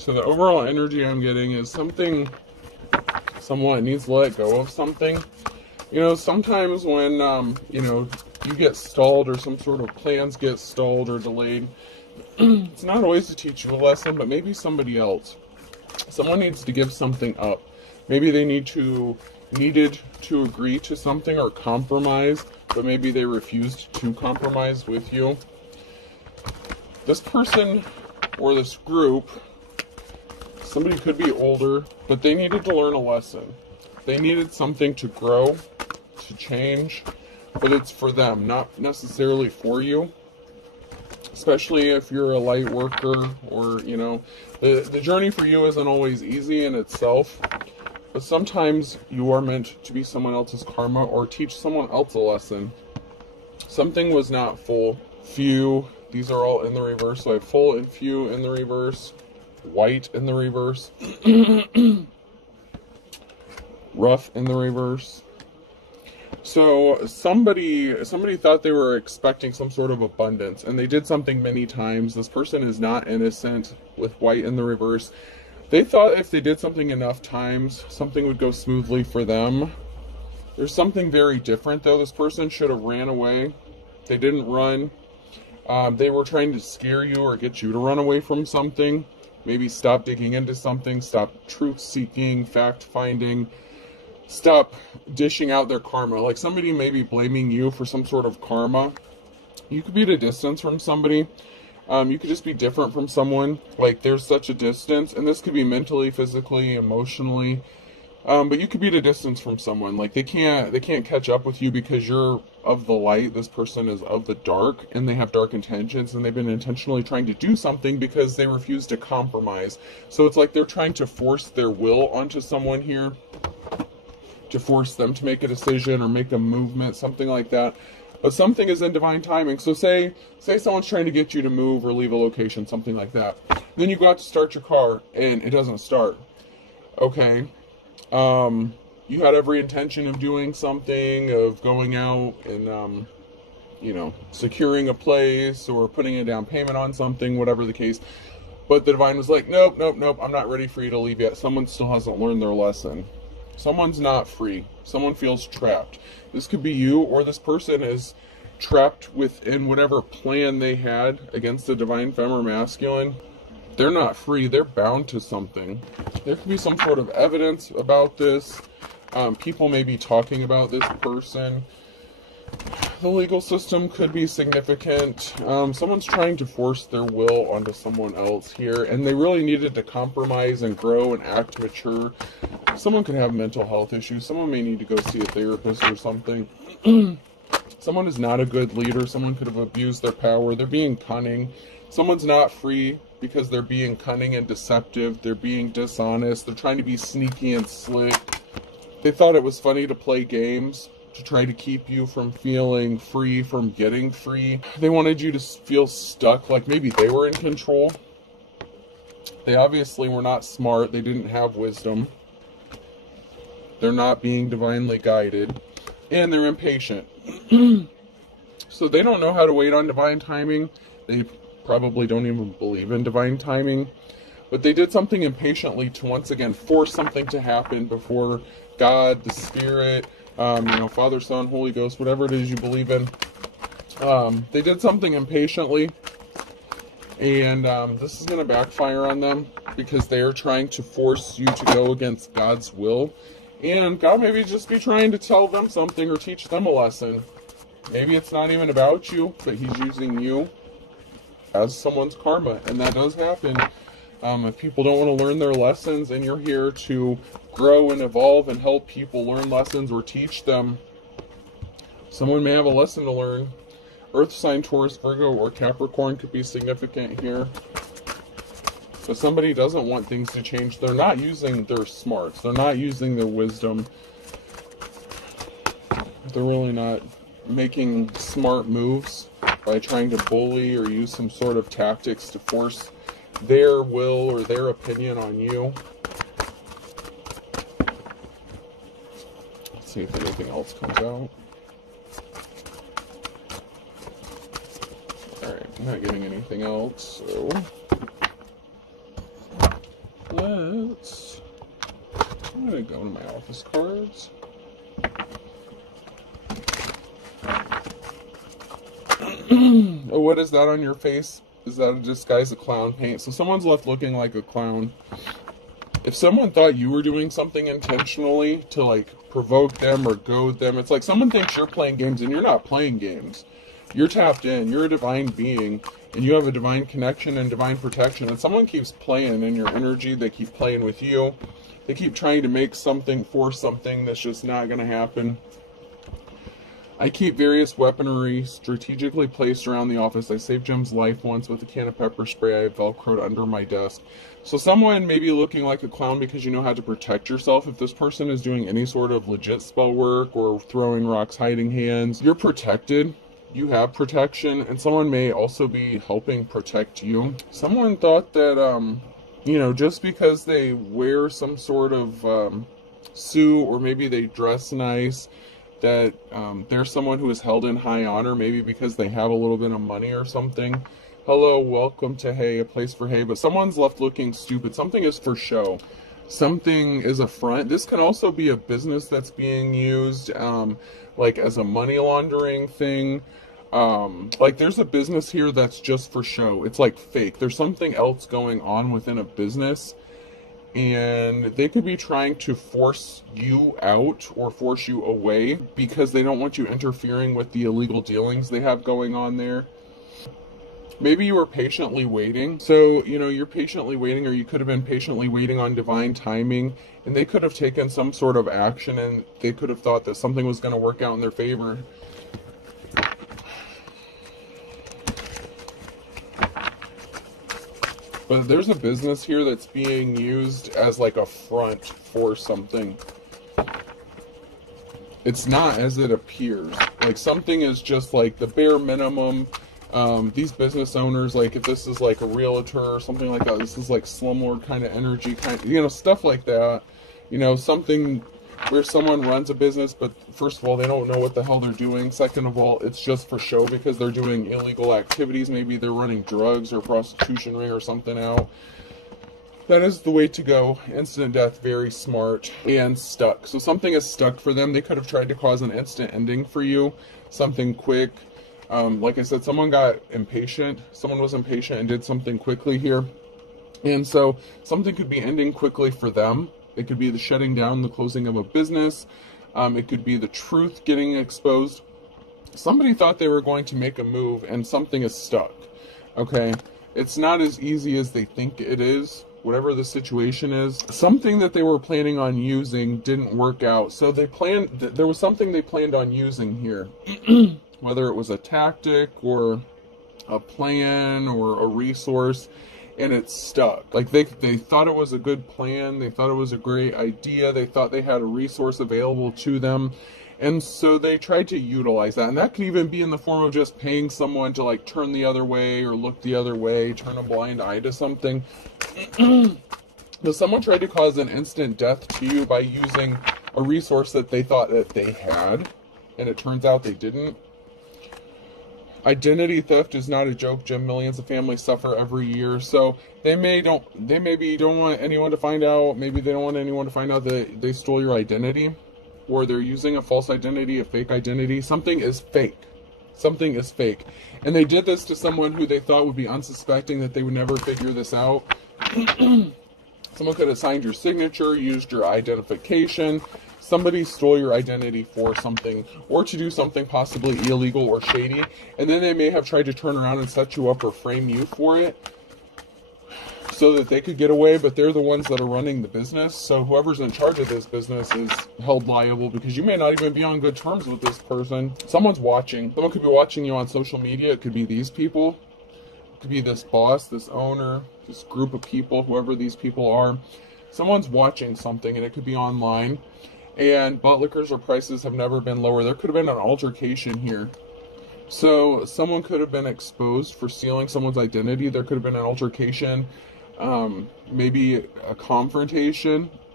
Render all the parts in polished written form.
So the overall energy I'm getting is someone needs to let go of something. Sometimes when, you get stalled or some sort of plans get stalled or delayed, it's not always to teach you a lesson, but maybe somebody else. Someone needs to give something up. Maybe they needed to agree to something or compromise, but maybe they refused to compromise with you. This person or this group, somebody could be older, but they needed to learn a lesson. They needed something to grow, to change, but it's for them, not necessarily for you. Especially if you're a light worker, or, the journey for you isn't always easy in itself, but sometimes you are meant to be someone else's karma or teach someone else a lesson. Something was not full. Few, these are all in the reverse, so I have full and few in the reverse, white in the reverse, rough in the reverse. So somebody thought they were expecting some sort of abundance, and they did something many times. This person is not innocent with white in the reverse. They thought if they did something enough times, something would go smoothly for them. There's something very different, though. This person should have ran away. They didn't run. They were trying to scare you or get you to run away from something. Maybe stop digging into something, stop truth-seeking, fact-finding, stop dishing out their karma. Like somebody may be blaming you for some sort of karma. You could be at a distance from somebody. You could just be different from someone. Like there's such a distance, and this could be mentally, physically, emotionally. But you could be at a distance from someone. Like they can't catch up with you because you're of the light. This person is of the dark, and they have dark intentions, and they've been intentionally trying to do something because they refuse to compromise. So it's like they're trying to force their will onto someone here, to force them to make a decision or make a movement, something like that. But something is in divine timing. So say someone's trying to get you to move or leave a location, something like that. Then you go out to start your car and it doesn't start. Okay. You had every intention of doing something, of going out and, securing a place or putting a down payment on something, whatever the case. But the divine was like, nope, I'm not ready for you to leave yet. Someone still hasn't learned their lesson. Someone's not free. Someone feels trapped. This could be you, or this person is trapped within whatever plan they had against the divine femme or masculine. They're not free. They're bound to something. There could be some sort of evidence about this. People may be talking about this person. The legal system could be significant. Someone's trying to force their will onto someone else here, and they really needed to compromise and grow and act mature. Someone could have mental health issues. Someone may need to go see a therapist or something. Someone is not a good leader. Someone could have abused their power. They're being cunning. Someone's not free because they're being cunning and deceptive. They're being dishonest. They're trying to be sneaky and slick. They thought it was funny to play games to try to keep you from feeling free, from getting free. They wanted you to feel stuck, like maybe they were in control. They obviously were not smart. They didn't have wisdom. They're not being divinely guided. And they're impatient. So they don't know how to wait on divine timing. They probably don't even believe in divine timing. But they did something impatiently to once again force something to happen before God, the Spirit, Father, Son, Holy Ghost, whatever it is you believe in. They did something impatiently. And this is going to backfire on them because they are trying to force you to go against God's will. And God maybe just be trying to tell them something or teach them a lesson. Maybe it's not even about you, but He's using you as someone's karma. And that does happen. If people don't want to learn their lessons and you're here to grow and evolve and help people learn lessons or teach them, someone may have a lesson to learn. Earth sign, Taurus, Virgo, or Capricorn could be significant here. So somebody doesn't want things to change. They're not using their smarts. They're not using their wisdom. They're really not making smart moves by trying to bully or use some sort of tactics to force their will or their opinion on you. Let's see if anything else comes out. Alright, I'm not getting anything else, so I'm gonna go to my office cards. Oh, what is that on your face? Is that a disguise of clown paint? So someone's left looking like a clown. If someone thought you were doing something intentionally to like provoke them or goad them, it's like someone thinks you're playing games and you're not playing games. You're tapped in, you're a divine being, and you have a divine connection and divine protection, and someone keeps playing in your energy, they keep playing with you, they keep trying to make something for something that's just not going to happen. I keep various weaponry strategically placed around the office. I saved Jim's life once with a can of pepper spray I have velcroed under my desk. So someone may be looking like a clown because you know how to protect yourself. If this person is doing any sort of legit spell work or throwing rocks, hiding hands, you're protected. You have protection, and someone may also be helping protect you. Someone thought that, just because they wear some sort of suit, or maybe they dress nice, that they're someone who is held in high honor, maybe because they have a little bit of money or something. Hello, welcome to Hay, a place for hay. But someone's left looking stupid. Something is for show. Something is a front. This can also be a business that's being used like as a money laundering thing. Like there's a business here that's just for show. It's like fake. There's something else going on within a business, and they could be trying to force you out or force you away because they don't want you interfering with the illegal dealings they have going on there. Maybe you were patiently waiting. So, you're patiently waiting, or you could have been patiently waiting on divine timing, and they could have taken some sort of action, and they could have thought that something was going to work out in their favor. But there's a business here that's being used as like a front for something. It's not as it appears. Like something is just like the bare minimum. These business owners, like if this is like a realtor or something like that, this is like slumlord kind of energy, stuff like that. Something where someone runs a business, but first of all, they don't know what the hell they're doing. Second of all, it's just for show because they're doing illegal activities. Maybe they're running drugs or prostitution ring or something out. That is the way to go. Instant death, very smart, and stuck. So something is stuck for them. They could have tried to cause an instant ending for you, something quick. Like I said, someone got impatient. Someone was impatient and did something quickly here. And so something could be ending quickly for them. It could be the shutting down, the closing of a business. It could be the truth getting exposed. Somebody thought they were going to make a move and something is stuck. Okay? It's not as easy as they think it is, whatever the situation is. Something that they were planning on using didn't work out. So there was something they planned on using here. Whether it was a tactic or a plan or a resource, and it's stuck. Like they thought it was a good plan, they thought it was a great idea, they thought they had a resource available to them, and so they tried to utilize that. And that could even be in the form of just paying someone to like turn the other way or look the other way, turn a blind eye to something. But someone tried to cause an instant death to you by using a resource that they thought that they had, and it turns out they didn't. Identity theft is not a joke, Jim. Millions of families suffer every year. So they maybe don't want anyone to find out. Maybe they don't want anyone to find out that they stole your identity, or they're using a false identity, a fake identity. Something is fake. Something is fake. And they did this to someone who they thought would be unsuspecting, that they would never figure this out. Someone could have signed your signature, used your identification. Somebody stole your identity for something, or to do something possibly illegal or shady, and then they may have tried to turn around and set you up or frame you for it so that they could get away, but they're the ones that are running the business. So whoever's in charge of this business is held liable, because you may not even be on good terms with this person. Someone's watching. Someone could be watching you on social media. It could be these people. It could be this boss, this owner, this group of people, whoever these people are. Someone's watching something, and it could be online. And butt liquors or prices have never been lower. There could have been an altercation here. So someone could have been exposed for stealing someone's identity. There could have been an altercation, maybe a confrontation.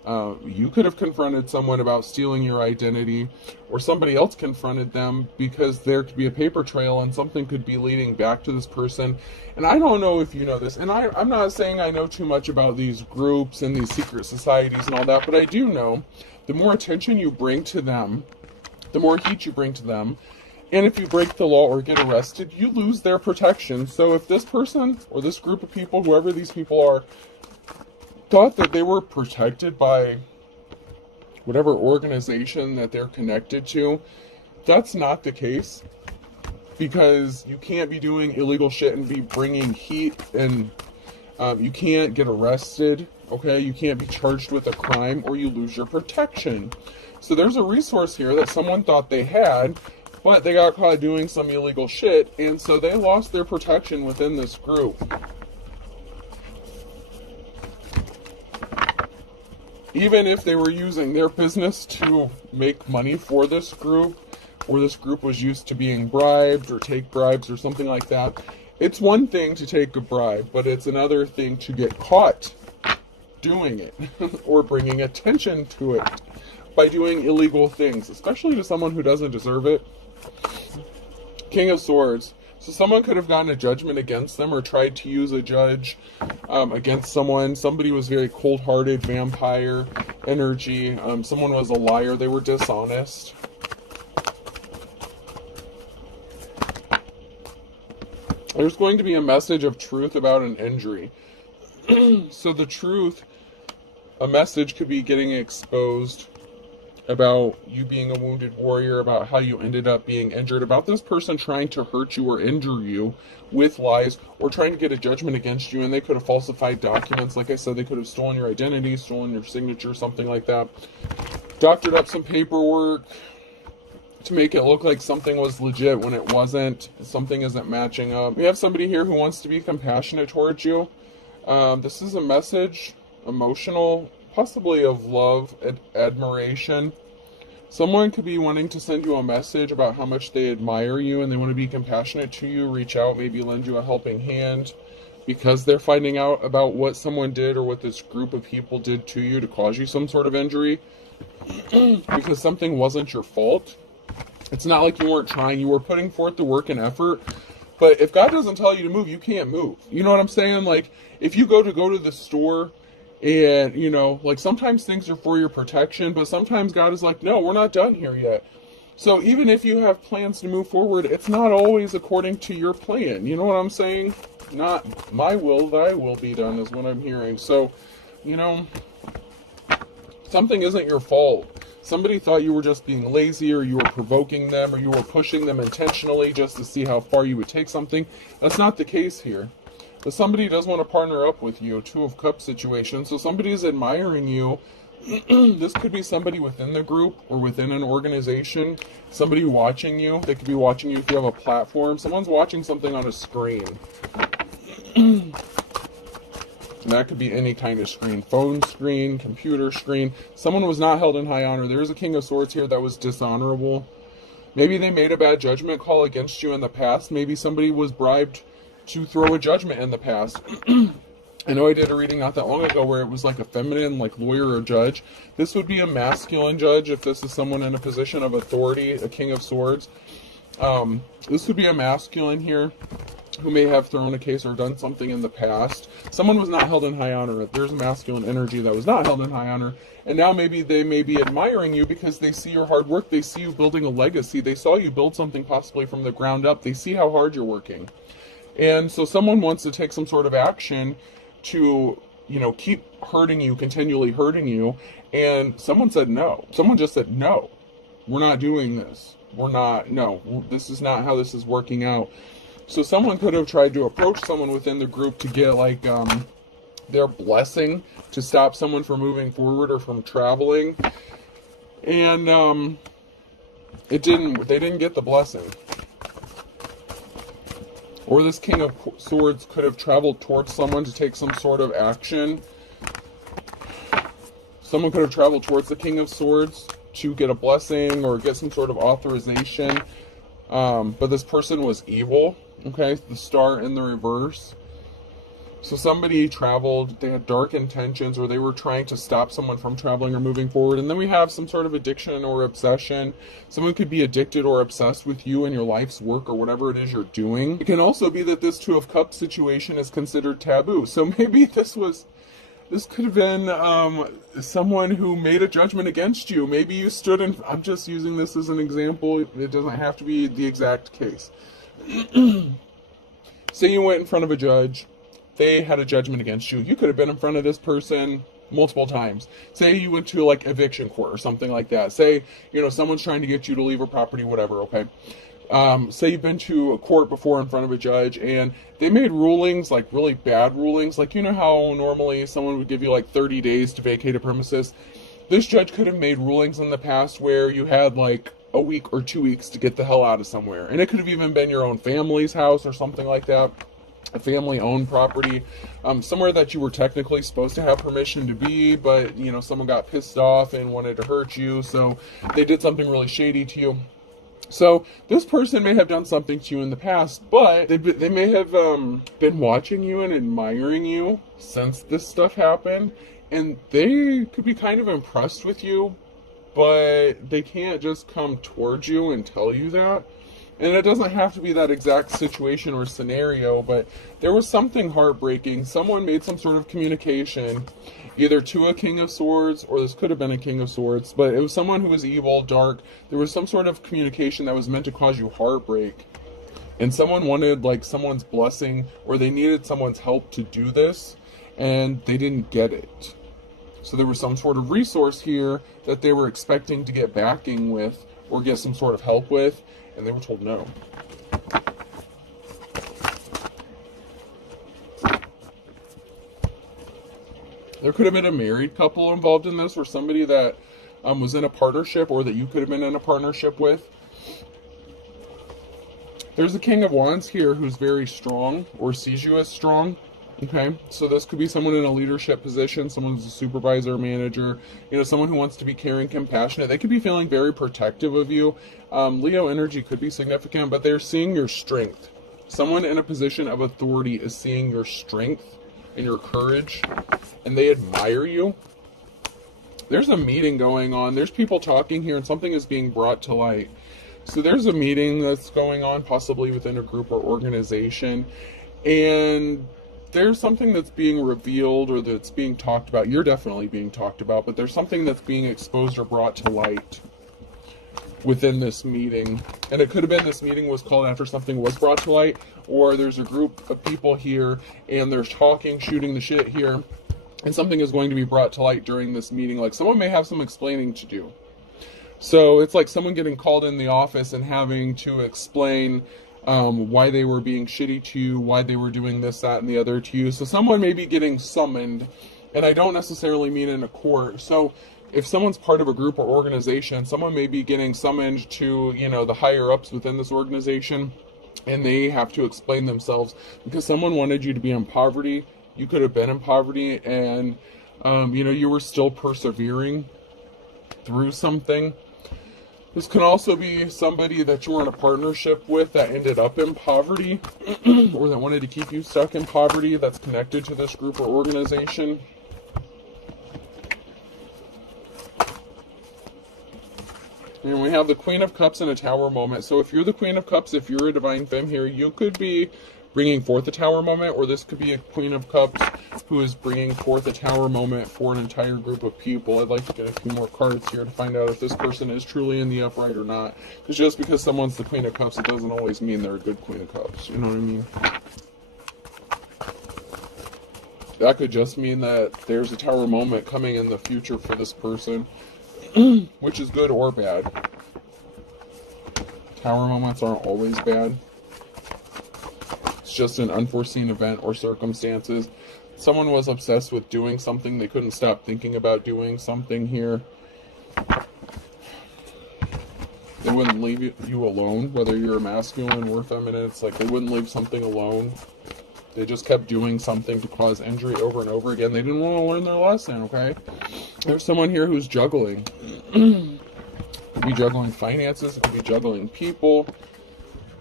You could have confronted someone about stealing your identity, or somebody else confronted them because there could be a paper trail and something could be leading back to this person. And I don't know if you know this, and I'm not saying I know too much about these groups and these secret societies and all that, but I do know the more attention you bring to them, the more heat you bring to them, and if you break the law or get arrested, you lose their protection. So if this person or this group of people, whoever these people are, thought that they were protected by whatever organization that they're connected to, that's not the case, because you can't be doing illegal shit and be bringing heat, and you can't get arrested, okay? You can't be charged with a crime, or you lose your protection. So there's a resource here that someone thought they had, but they got caught doing some illegal shit, and so they lost their protection within this group. Even if they were using their business to make money for this group, or this group was used to being bribed or take bribes or something like that, it's one thing to take a bribe, but it's another thing to get caught doing it or bringing attention to it by doing illegal things, especially to someone who doesn't deserve it. King of Swords. So someone could have gotten a judgment against them or tried to use a judge against someone. Somebody was very cold-hearted, vampire energy. Someone was a liar. They were dishonest. There's going to be a message of truth about an injury. So the truth, a message could be getting exposed about you being a wounded warrior, about how you ended up being injured, about this person trying to hurt you or injure you with lies, or trying to get a judgment against you, and they could have falsified documents. Like I said, they could have stolen your identity, stolen your signature, something like that. Doctored up some paperwork to make it look like something was legit when it wasn't. Something isn't matching up. We have somebody here who wants to be compassionate towards you. This is a message, emotional, possibly of love and admiration. Someone could be wanting to send you a message about how much they admire you and they want to be compassionate to you, reach out, maybe lend you a helping hand because they're finding out about what someone did or what this group of people did to you to cause you some sort of injury because something wasn't your fault. It's not like you weren't trying, you were putting forth the work and effort. But if God doesn't tell you to move, you can't move. You know what I'm saying? Like, if you go to the store and, you know, like sometimes things are for your protection, but sometimes God is like, no, we're not done here yet. So even if you have plans to move forward, it's not always according to your plan. You know what I'm saying? Not my will, thy will be done is what I'm hearing. So, you know, something isn't your fault. Somebody thought you were just being lazy, or you were provoking them, or you were pushing them intentionally just to see how far you would take something. That's not the case here. But somebody does want to partner up with you, Two of Cups situation. So somebody is admiring you. This could be somebody within the group or within an organization. Somebody watching you. They could be watching you if you have a platform. Someone's watching something on a screen. And that could be any kind of screen. Phone screen, computer screen. Someone was not held in high honor. There is a King of Swords here that was dishonorable. Maybe they made a bad judgment call against you in the past. Maybe somebody was bribed to throw a judgment in the past. I know I did a reading not that long ago where it was like a feminine, like lawyer or judge. This would be a masculine judge if this is someone in a position of authority, a King of Swords. This would be a masculine here who may have thrown a case or done something in the past. Someone was not held in high honor. There's a masculine energy that was not held in high honor. And now maybe they may be admiring you because they see your hard work. They see you building a legacy. They saw you build something possibly from the ground up. They see how hard you're working. And so someone wants to take some sort of action to, you know, keep hurting you, continually hurting you. And someone said no. Someone just said, no, we're not doing this. No, this is not how this is working out. So someone could have tried to approach someone within the group to get like their blessing to stop someone from moving forward or from traveling. And they didn't get the blessing. Or this King of Swords could have traveled towards someone to take some sort of action. Someone could have traveled towards the King of Swords to get a blessing or get some sort of authorization. But this person was evil. Okay, the star in the reverse. So somebody traveled, they had dark intentions, or they were trying to stop someone from traveling or moving forward. And then we have some sort of addiction or obsession. Someone could be addicted or obsessed with you and your life's work or whatever it is you're doing. It can also be that this Two of Cups situation is considered taboo. So maybe this could have been someone who made a judgment against you. Maybe you stood in, I'm just using this as an example. It doesn't have to be the exact case. Say you went in front of a judge. They had a judgment against you. You could have been in front of this person multiple times. Say you went to like eviction court or something like that. Say, someone's trying to get you to leave a property, whatever, okay? Say you've been to a court before in front of a judge and they made rulings, like really bad rulings. Like, how normally someone would give you like 30 days to vacate a premises. This judge could have made rulings in the past where you had like a week or 2 weeks to get the hell out of somewhere. And it could have even been your own family's house or something like that. A family-owned property, somewhere that you were technically supposed to have permission to be, but, someone got pissed off and wanted to hurt you, so they did something really shady to you. So this person may have done something to you in the past, but they may have been watching you and admiring you since this stuff happened, and they could be kind of impressed with you, but they can't just come towards you and tell you that. And it doesn't have to be that exact situation or scenario, but there was something heartbreaking. Someone made some sort of communication, either to a King of Swords, or this could have been a King of Swords, but it was someone who was evil, dark. There was some sort of communication that was meant to cause you heartbreak. And someone wanted like someone's blessing, or they needed someone's help to do this, and they didn't get it. So there was some sort of resource here that they were expecting to get backing with, or get some sort of help with, and they were told no. There could have been a married couple involved in this, or somebody that was in a partnership, or that you could have been in a partnership with. There's a King of Wands here who's very strong, or sees you as strong. Okay, so this could be someone in a leadership position, someone who's a supervisor, manager, someone who wants to be caring, compassionate. They could be feeling very protective of you. Leo energy could be significant, but they're seeing your strength. Someone in a position of authority is seeing your strength and your courage, and they admire you. There's a meeting going on. There's people talking here, and something is being brought to light. So there's a meeting that's going on, possibly within a group or organization, and there's something that's being revealed, or that's being talked about. You're definitely being talked about, but there's something that's being exposed or brought to light within this meeting. And it could have been this meeting was called after something was brought to light, or there's a group of people here and they're talking, shooting the shit here, and something is going to be brought to light during this meeting. Like someone may have some explaining to do. So it's like someone getting called in the office and having to explain why they were being shitty to you, why they were doing this, that, and the other to you. So someone may be getting summoned, and I don't necessarily mean in a court. So if someone's part of a group or organization, someone may be getting summoned to, the higher ups within this organization, and they have to explain themselves because someone wanted you to be in poverty. You could have been in poverty, and, you were still persevering through something. This can also be somebody that you were in a partnership with that ended up in poverty, or that wanted to keep you stuck in poverty, that's connected to this group or organization. And we have the Queen of Cups and a Tower moment. So if you're the Queen of Cups, if you're a divine femme here, you could be bringing forth a Tower moment, or this could be a Queen of Cups who is bringing forth a Tower moment for an entire group of people. I'd like to get a few more cards here to find out if this person is truly in the upright or not. Because just because someone's the Queen of Cups, it doesn't always mean they're a good Queen of Cups. You know what I mean? That could just mean that there's a Tower moment coming in the future for this person, which is good or bad. Tower moments aren't always bad. It's just an unforeseen event or circumstances. Someone was obsessed with doing something. They couldn't stop thinking about doing something here. They wouldn't leave you alone, whether you're masculine or feminine. It's like they wouldn't leave something alone. They just kept doing something to cause injury over and over again. They didn't want to learn their lesson, okay? There's someone here who's juggling. It could be juggling finances. It could be juggling people.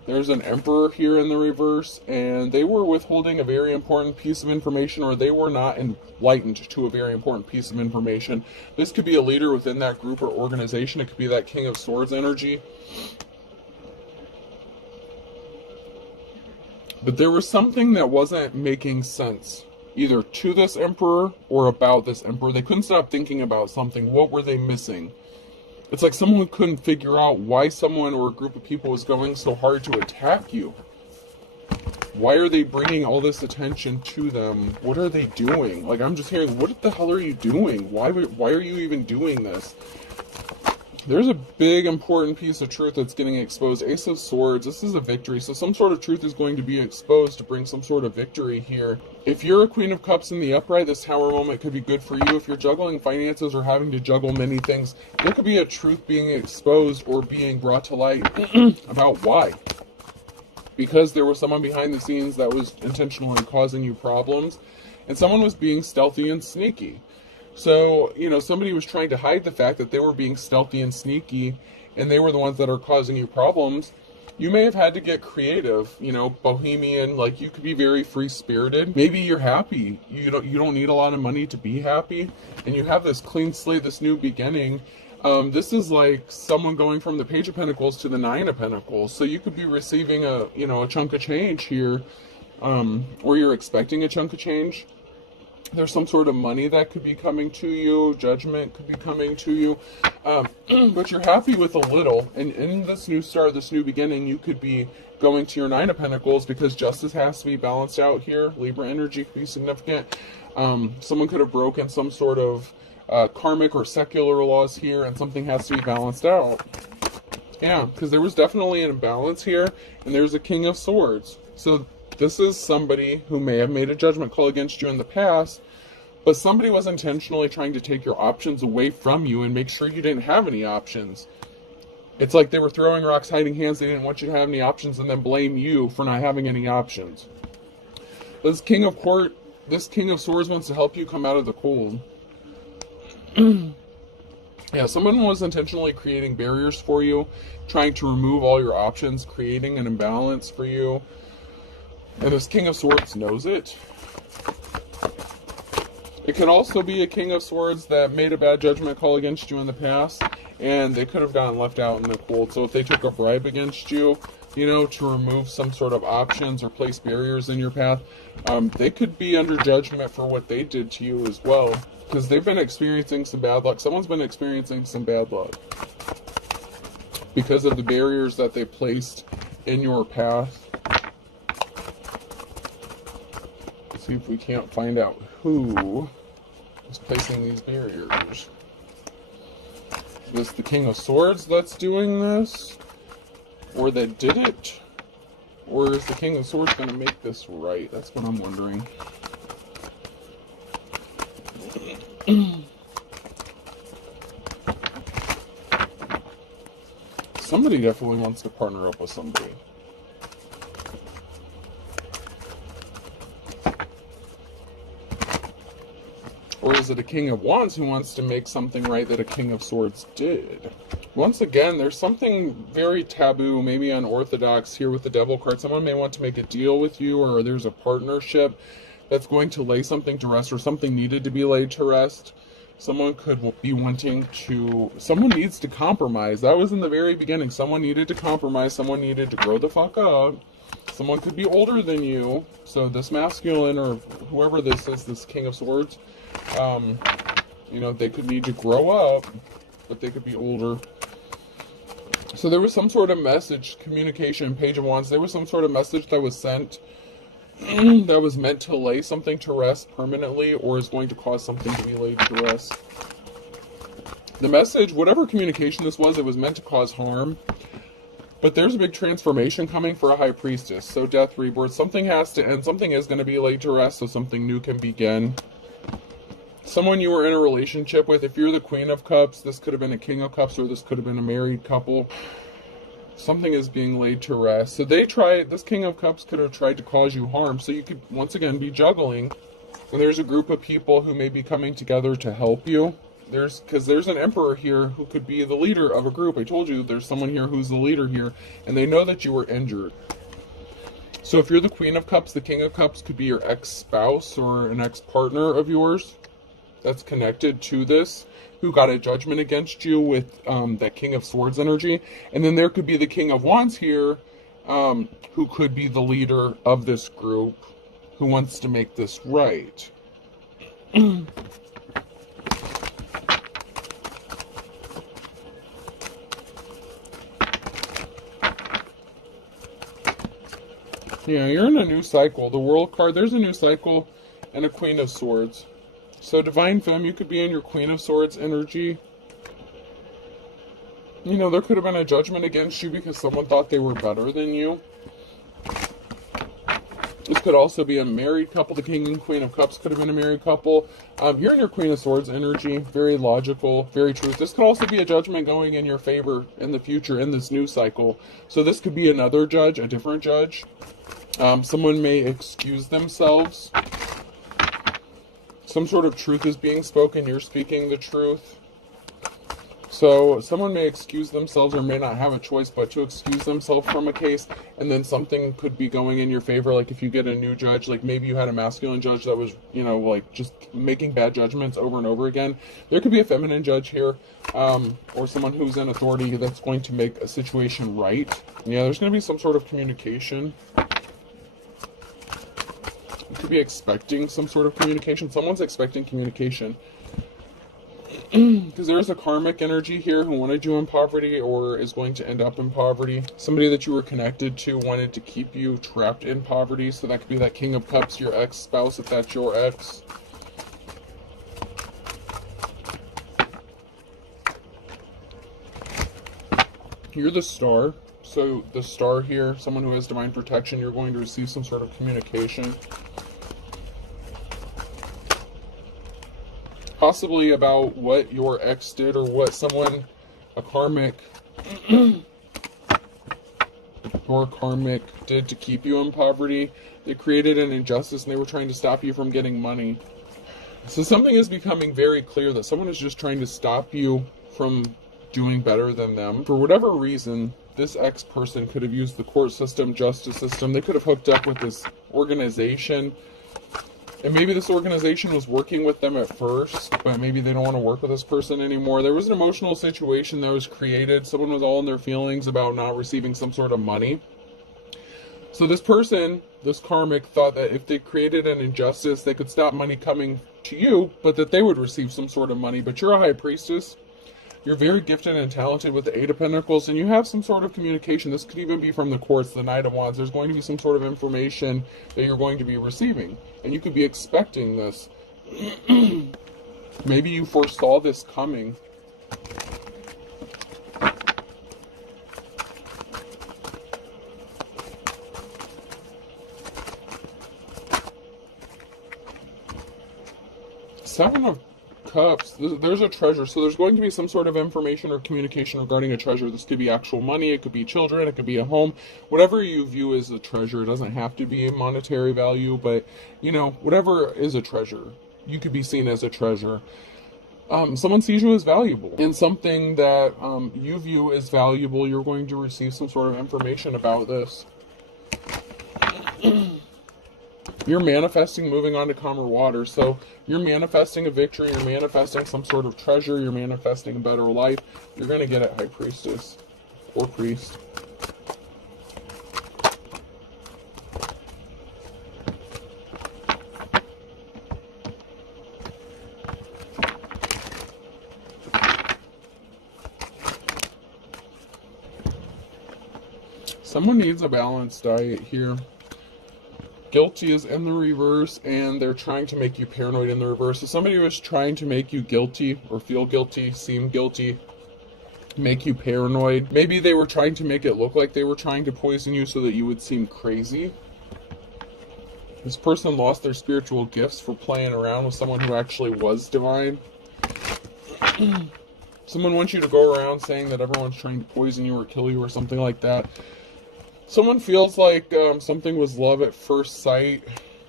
There's an Emperor here in the reverse, and they were withholding a very important piece of information, or they were not enlightened to a very important piece of information. This could be a leader within that group or organization. It could be that King of Swords energy. But there was something that wasn't making sense, either to this Emperor or about this Emperor. They couldn't stop thinking about something. What were they missing? It's like someone couldn't figure out why someone or a group of people was going so hard to attack you. Why are they bringing all this attention to them? What are they doing? Like, I'm just hearing, what the hell are you doing? Why are you even doing this? There's a big important piece of truth that's getting exposed. Ace of Swords, this is a victory. So some sort of truth is going to be exposed to bring some sort of victory here. If you're a Queen of Cups in the upright, this Tower moment could be good for you. If you're juggling finances or having to juggle many things, there could be a truth being exposed or being brought to light about why. Because there was someone behind the scenes that was intentionally causing you problems, and someone was being stealthy and sneaky. So, you know, somebody was trying to hide the fact that they were being stealthy and sneaky, and they were the ones that are causing you problems. You may have had to get creative, you know, bohemian, like you could be very free-spirited. Maybe you're happy. You don't need a lot of money to be happy, and you have this clean slate, this new beginning. This is like someone going from the Page of Pentacles to the Nine of Pentacles. So you could be receiving a chunk of change here, or you're expecting a chunk of change. There's some sort of money that could be coming to you. Judgment could be coming to you. But you're happy with a little. And in this new start, this new beginning, you could be going to your Nine of Pentacles because justice has to be balanced out here. Libra energy could be significant. Someone could have broken some sort of karmic or secular laws here, and something has to be balanced out. Yeah, because there was definitely an imbalance here, and there's a King of Swords. So this is somebody who may have made a judgment call against you in the past, but somebody was intentionally trying to take your options away from you and make sure you didn't have any options. It's like they were throwing rocks, hiding hands. They didn't want you to have any options and then blame you for not having any options. This King of Swords wants to help you come out of the cold. Yeah, someone was intentionally creating barriers for you, trying to remove all your options, creating an imbalance for you. And this King of Swords knows it. It could also be a King of Swords that made a bad judgment call against you in the past, and they could have gotten left out in the cold. So if they took a bribe against you, you know, to remove some sort of options or place barriers in your path, they could be under judgment for what they did to you as well. Because they've been experiencing some bad luck. Someone's been experiencing some bad luck because of the barriers that they placed in your path. See if we can't find out who is placing these barriers. Is this the King of Swords that's doing this? Or that did it? Or is the King of Swords going to make this right? That's what I'm wondering. Somebody definitely wants to partner up with somebody. Or is it a King of Wands who wants to make something right that a King of Swords did? Once again, there's something very taboo, maybe unorthodox here with the Devil card. Someone may want to make a deal with you, or there's a partnership that's going to lay something to rest, or something needed to be laid to rest. Someone could be wanting to... Someone needs to compromise. That was in the very beginning. Someone needed to compromise. Someone needed to grow the fuck up. Someone could be older than you. So this masculine, or whoever this is, this King of Swords... you know, they could need to grow up, but they could be older. So there was some sort of message, communication, Page of Wands. There was some sort of message that was sent that was meant to lay something to rest permanently, or is going to cause something to be laid to rest. The message, whatever communication this was, it was meant to cause harm. But there's a big transformation coming for a High Priestess. So death, rebirth, something has to end. Something is going to be laid to rest, so something new can begin. Someone you were in a relationship with, if you're the Queen of Cups, this could have been a King of Cups, or this could have been a married couple. Something is being laid to rest. So this King of Cups could have tried to cause you harm. So you could, once again, be juggling. And there's a group of people who may be coming together to help you. because there's an emperor here who could be the leader of a group. I told you there's someone here who's the leader here, and they know that you were injured. So if you're the Queen of Cups, the King of Cups could be your ex-spouse or an ex-partner of yours that's connected to this, who got a judgment against you with that King of Swords energy. And then there could be the King of Wands here, who could be the leader of this group, who wants to make this right. Yeah, you're in a new cycle. The World card, there's a new cycle and a Queen of Swords. So Divine Femme, you could be in your Queen of Swords energy. You know, there could have been a judgment against you because someone thought they were better than you. This could also be a married couple. The King and Queen of Cups could have been a married couple. You're in your Queen of Swords energy. Very logical, very true. This could also be a judgment going in your favor in the future in this new cycle. So this could be another judge, a different judge. Someone may excuse themselves. Some sort of truth is being spoken. You're speaking the truth. So someone may excuse themselves or may not have a choice but to excuse themselves from a case, and then something could be going in your favor. Like if you get a new judge, like maybe you had a masculine judge that was, you know, like just making bad judgments over and over again. There could be a feminine judge here, or someone who's in authority that's going to make a situation right. Yeah, there's going to be some sort of communication. You could be expecting some sort of communication. Someone's expecting communication. Because there's a karmic energy here who wanted you in poverty or is going to end up in poverty. Somebody that you were connected to wanted to keep you trapped in poverty. So that could be that King of Cups, your ex-spouse, if that's your ex. You're the star. So the star here, someone who has divine protection, you're going to receive some sort of communication. Possibly about what your ex did or what someone, a karmic, or karmic did to keep you in poverty. They created an injustice and they were trying to stop you from getting money. So something is becoming very clear that someone is just trying to stop you from doing better than them. For whatever reason, this ex person could have used the court system, justice system. They could have hooked up with this organization. And maybe this organization was working with them at first, but maybe they don't want to work with this person anymore. There was an emotional situation that was created. Someone was all in their feelings about not receiving some sort of money. So this person, this karmic, thought that if they created an injustice, they could stop money coming to you, but that they would receive some sort of money. But you're a high priestess. You're very gifted and talented with the Eight of Pentacles, and you have some sort of communication. This could even be from the courts, the Knight of Wands. There's going to be some sort of information that you're going to be receiving, and you could be expecting this. Maybe you foresaw this coming. Seven of Cups, there's a treasure, so there's going to be some sort of information or communication regarding a treasure. This could be actual money, it could be children, it could be a home, whatever you view as a treasure. It doesn't have to be a monetary value, but you know, whatever is a treasure, you could be seen as a treasure. Someone sees you as valuable, and something that you view as valuable, you're going to receive some sort of information about this. You're manifesting moving on to calmer water. So you're manifesting a victory, you're manifesting some sort of treasure, you're manifesting a better life. You're going to get it, High Priestess or Priest. Someone needs a balanced diet here. Guilty is in the reverse, and they're trying to make you paranoid in the reverse. So somebody was trying to make you guilty or feel guilty, seem guilty, make you paranoid. Maybe they were trying to make it look like they were trying to poison you so that you would seem crazy. This person lost their spiritual gifts for playing around with someone who actually was divine. Someone wants you to go around saying that everyone's trying to poison you or kill you or something like that. Someone feels like something was love at first sight.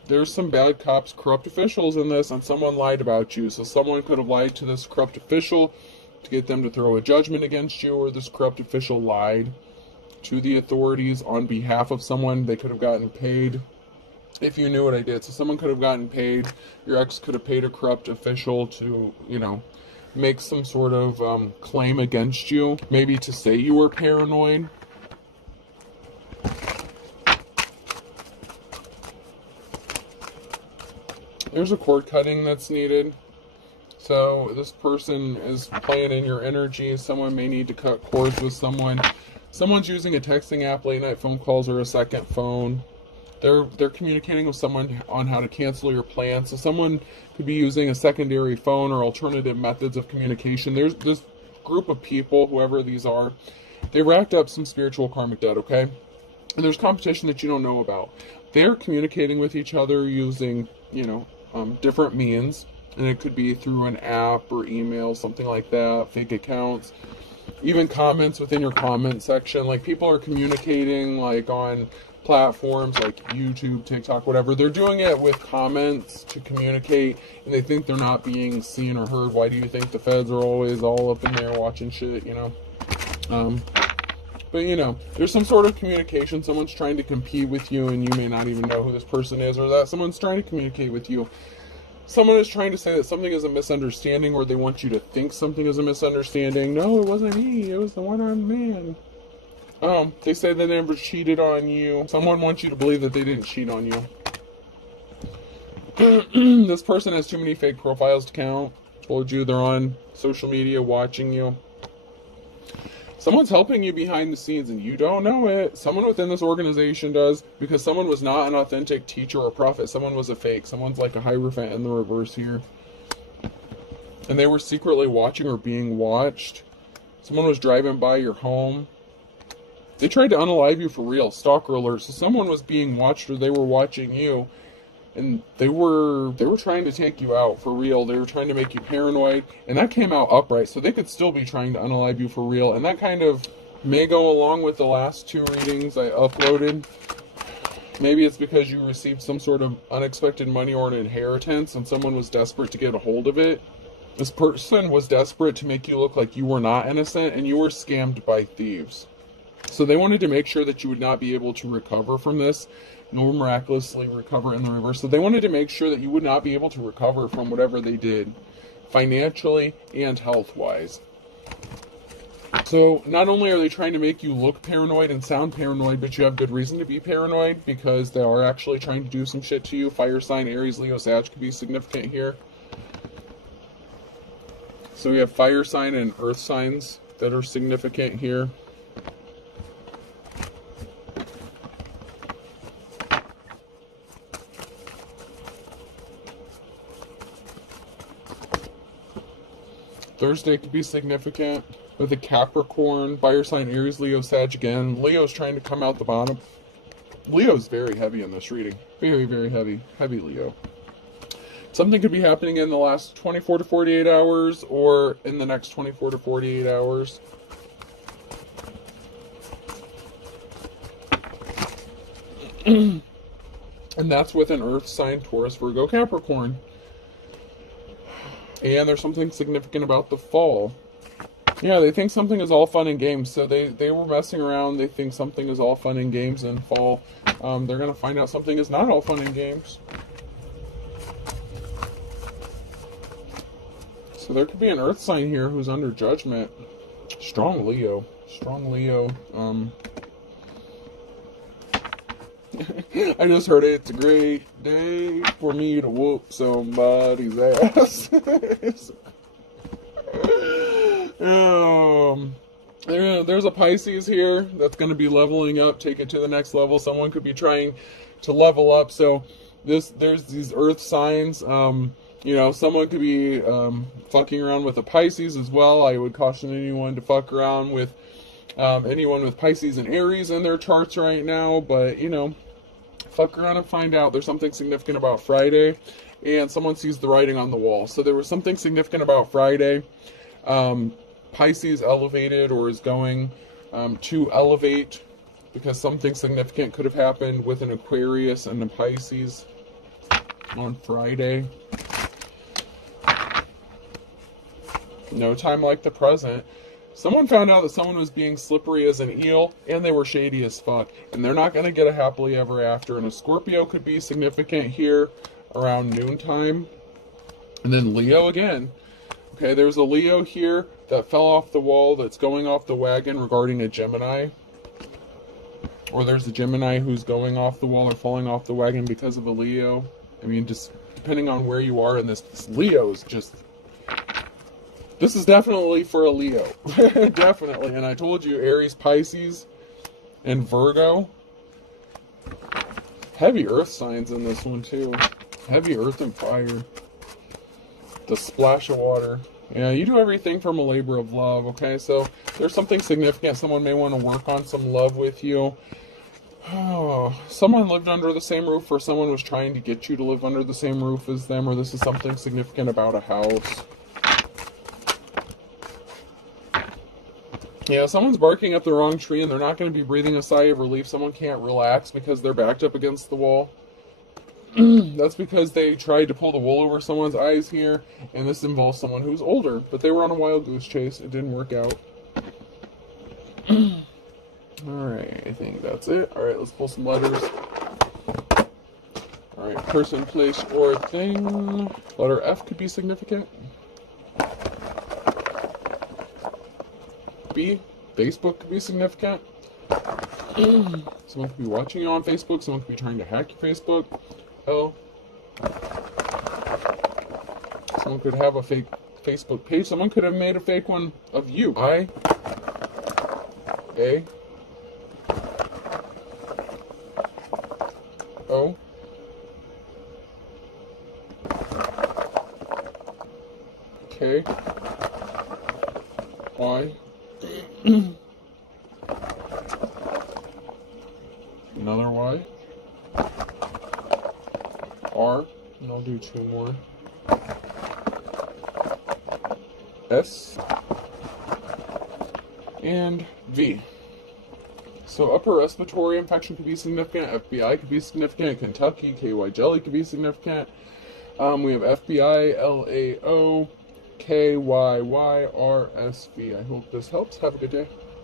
there's some bad cops, corrupt officials in this, and someone lied about you. So someone could have lied to this corrupt official to get them to throw a judgment against you, or this corrupt official lied to the authorities on behalf of someone. They could have gotten paid. If you knew what I did. So someone could have gotten paid. Your ex could have paid a corrupt official to, make some sort of claim against you. Maybe to say you were paranoid. There's a cord cutting that's needed. So this person is playing in your energy. Someone may need to cut cords with someone. Someone's using a texting app, late night phone calls, or a second phone. They're communicating with someone on how to cancel your plans. So someone could be using a secondary phone or alternative methods of communication. There's this group of people, whoever these are, they racked up some spiritual karmic debt, okay? And there's competition that you don't know about. They're communicating with each other using, different means. And it could be through an app or email, something like that, fake accounts. Even comments within your comment section. Like, people are communicating, like, on platforms like YouTube, TikTok, whatever. They're doing it with comments to communicate, and they think they're not being seen or heard. Why do you think the feds are always all up in there watching shit, But, there's some sort of communication. Someone's trying to compete with you, and you may not even know who this person is, or that someone's trying to communicate with you. Someone is trying to say that something is a misunderstanding, or they want you to think something is a misunderstanding. No, it wasn't me. It was the one-armed man. They say they never cheated on you. Someone wants you to believe that they didn't cheat on you. This person has too many fake profiles to count. Told you they're on social media watching you. Someone's helping you behind the scenes and you don't know it. Someone within this organization does, because someone was not an authentic teacher or prophet. Someone was a fake. Someone's like a Hierophant in the reverse here. And they were secretly watching or being watched. Someone was driving by your home. They tried to unalive you for real. Stalker alert. So someone was being watched, or they were watching you. And they were trying to take you out for real. They were trying to make you paranoid. And that came out upright. So they could still be trying to unalive you for real. And that kind of may go along with the last two readings I uploaded. Maybe it's because you received some sort of unexpected money or an inheritance, and someone was desperate to get a hold of it. This person was desperate to make you look like you were not innocent, and you were scammed by thieves. So they wanted to make sure that you would not be able to recover from this, nor miraculously recover in the reverse. So they wanted to make sure that you would not be able to recover from whatever they did, financially and health-wise. So not only are they trying to make you look paranoid and sound paranoid, but you have good reason to be paranoid, because they are actually trying to do some shit to you. Fire sign, Aries, Leo, Sag could be significant here. So we have fire sign and earth signs that are significant here. Thursday could be significant with a Capricorn, fire sign, Aries, Leo, Sag again. Leo's trying to come out the bottom. Leo's very heavy in this reading. Very, very heavy. Heavy Leo. Something could be happening in the last 24 to 48 hours or in the next 24 to 48 hours. And that's with an earth sign, Taurus, Virgo, Capricorn. And there's something significant about the fall. Yeah, they think something is all fun and games. So they were messing around. They think something is all fun and games in fall. They're going to find out something is not all fun and games. So there could be an earth sign here who's under judgment. Strong Leo. Strong Leo. I just heard it. It's a great day for me to whoop somebody's ass. There's a Pisces here that's going to be leveling up, take it to the next level. Someone could be trying to level up. So there's these earth signs. Someone could be fucking around with a Pisces as well. I would caution anyone to fuck around with anyone with Pisces and Aries in their charts right now. But, fuck around and find out. There's something significant about Friday. And someone sees the writing on the wall. So there was something significant about Friday. Pisces elevated or is going to elevate, because something significant could have happened with an Aquarius and a Pisces. on Friday. No time like the present. Someone found out that someone was being slippery as an eel, and they were shady as fuck. And they're not going to get a happily ever after. And a Scorpio could be significant here around noontime. And then Leo again. Okay, there's a Leo here that fell off the wall that's going off the wagon regarding a Gemini. Or there's a Gemini who's going off the wall or falling off the wagon because of a Leo. I mean, just depending on where you are in this Leo is just... This is definitely for a Leo. Definitely. And I told you, Aries, Pisces, and Virgo. Heavy earth signs in this one, too. Heavy earth and fire. The splash of water. Yeah, you do everything from a labor of love, okay? So there's something significant. Someone may want to work on some love with you. Oh, someone lived under the same roof, or someone was trying to get you to live under the same roof as them, or this is something significant about a house. Yeah, someone's barking up the wrong tree and they're not going to be breathing a sigh of relief. Someone can't relax because they're backed up against the wall. That's because they tried to pull the wool over someone's eyes here, and this involves someone who's older, but they were on a wild goose chase. It didn't work out. Alright, I think that's it. Alright, let's pull some letters. Alright, person, place, or thing. Letter F could be significant. B, Facebook could be significant. Someone could be watching you on Facebook. Someone could be trying to hack your Facebook. L, someone could have a fake Facebook page. Someone could have made a fake one of you. I, A, O, K, Y, another Y, R, and I'll do two more, S, and V. So upper respiratory infection could be significant, FBI could be significant, Kentucky, KY jelly could be significant. We have FBI, LAO, KYY, RSV. I hope this helps. Have a good day.